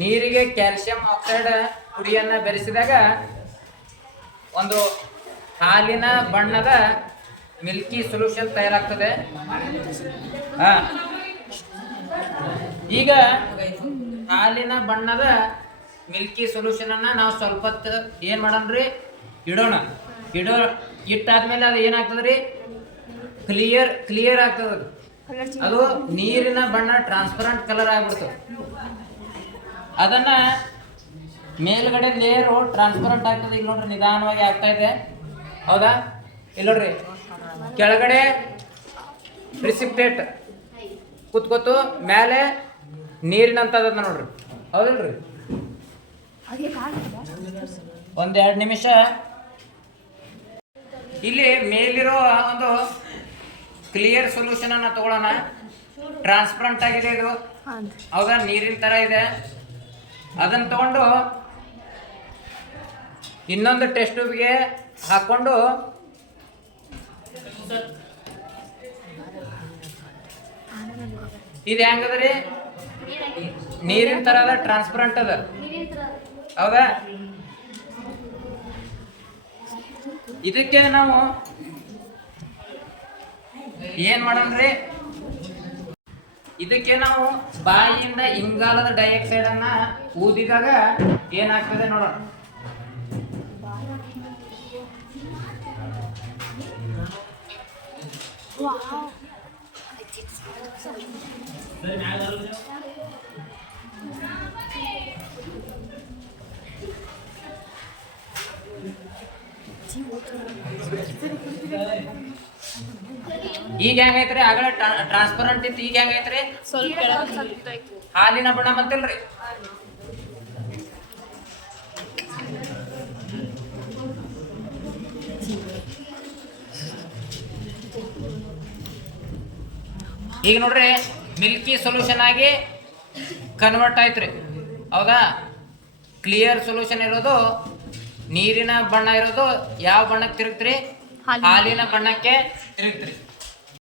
ನೀರಿಗೆ calcium oxide ಪುಡಿಯನ್ನು ಬೆರೆಸಿದಾಗ ಒಂದು ಹಾಲಿನ ಬಣ್ಣದ ಮಿಲ್ಕಿ ಸೊಲ್ಯೂಷನ್ ತಯಾರಾಗ್ತದೆ. ಈಗ ಹಾಲಿನ ಬಣ್ಣದ ಮಿಲ್ಕಿ ಸೊಲ್ಯೂಷನ್ ಅನ್ನ ನಾವು ಸ್ವಲ್ಪ ಹೊತ್ತು ಏನು ಮಾಡೋಣ್ರಿ, ಇಡೋಣ. ಇಟ್ಟಾದ್ಮೇಲೆ ಅದು ಏನಾಗ್ತದ್ರಿ, ಕ್ಲಿಯರ್ ಆಗ್ತದ. ಅದು ನೀರಿನ ಬಣ್ಣ ಟ್ರಾನ್ಸ್ಪರೆಂಟ್ ಕಲರ್ ಆಗ್ಬಿಡ್ತದೆ. ಅದನ್ನ ಮೇಲ್ಗಡೆ ಲೇಯರು ಟ್ರಾನ್ಸ್ಪರೆಂಟ್ ಆಗ್ತದೆ. ಇಲ್ಲಿ ನೋಡ್ರಿ, ನಿಧಾನವಾಗಿ ಆಗ್ತಾ ಇದೆ, ಹೌದಾ? ಇಲ್ಲಿ ನೋಡ್ರಿ, ಕೆಳಗಡೆ ಪ್ರಿಸಿಪ್ಟೇಟ್ ಕೂತ್ಕೋತು, ಮೇಲೆ ನೀರಿನಂತದ ನೋಡ್ರಿ, ಹೌದಿಲ್ರಿ? ಒಂದೆರಡು ನಿಮಿಷ ಇಲ್ಲಿ ಮೇಲಿರೋ ಒಂದು ಕ್ಲಿಯರ್ ಸೊಲ್ಯೂಷನ್ ಅನ್ನ ತಗೊಳ್ಳೋಣ. ಟ್ರಾನ್ಸ್ಪರೆಂಟ್ ಆಗಿದೆ ಇದು, ಹೌದಾ? ನೀರಿನ ತರ ಇದೆ. ಅದನ್ನ ತಗೊಂಡು ಇನ್ನೊಂದು ಟೆಸ್ಟ್ ಟ್ಯೂಬ್ಗೆ ಹಾಕೊಂಡು ಇದು ಹೆಂಗದ್ರಿ, ನೀರಿನ ತರ ಅದ, ಟ್ರಾನ್ಸ್ಪರೆಂಟ್ ಅದ, ಹೌದಾ? ಇದಕ್ಕೆ ನಾವು ಏನ್ ಮಾಡೋಣ್ರಿ, ಇದಕ್ಕೆ ನಾವು ಬಾಯಿಯಿಂದ ಇಂಗಾಲದ ಡೈಆಕ್ಸೈಡ್ ಅನ್ನ ಊದಿದಾಗ ಏನಾಗ್ತದೆ ನೋಡೋಣ. ಈಗ ಹೆಂಗೈತ್ರಿ, ಆಗಲೇ ಟ್ರಾನ್ಸ್ಪರೆಂಟ್ ಇತ್ತು, ಈಗ ಹೆಂಗೈತ್ರಿ, ಹಾಲಿನ ಬಣ್ಣ ಬಂತಿಲ್ರಿ. ಈಗ ನೋಡ್ರಿ, ಮಿಲ್ಕಿ ಸೊಲ್ಯೂಷನ್ ಆಗಿ ಕನ್ವರ್ಟ್ ಆಯ್ತ್ರಿ, ಹೌದಾ? ಕ್ಲಿಯರ್ ಸೊಲ್ಯೂಷನ್ ಇರೋದು, ನೀರಿನ ಬಣ್ಣ ಇರೋದು ಯಾವ ಬಣ್ಣಕ್ಕೆ ತಿರುಗ್ತ್ರಿ, ಹಾಲಿನ ಬಣ್ಣಕ್ಕೆ ತಿರುಗ್ತ್ರಿ.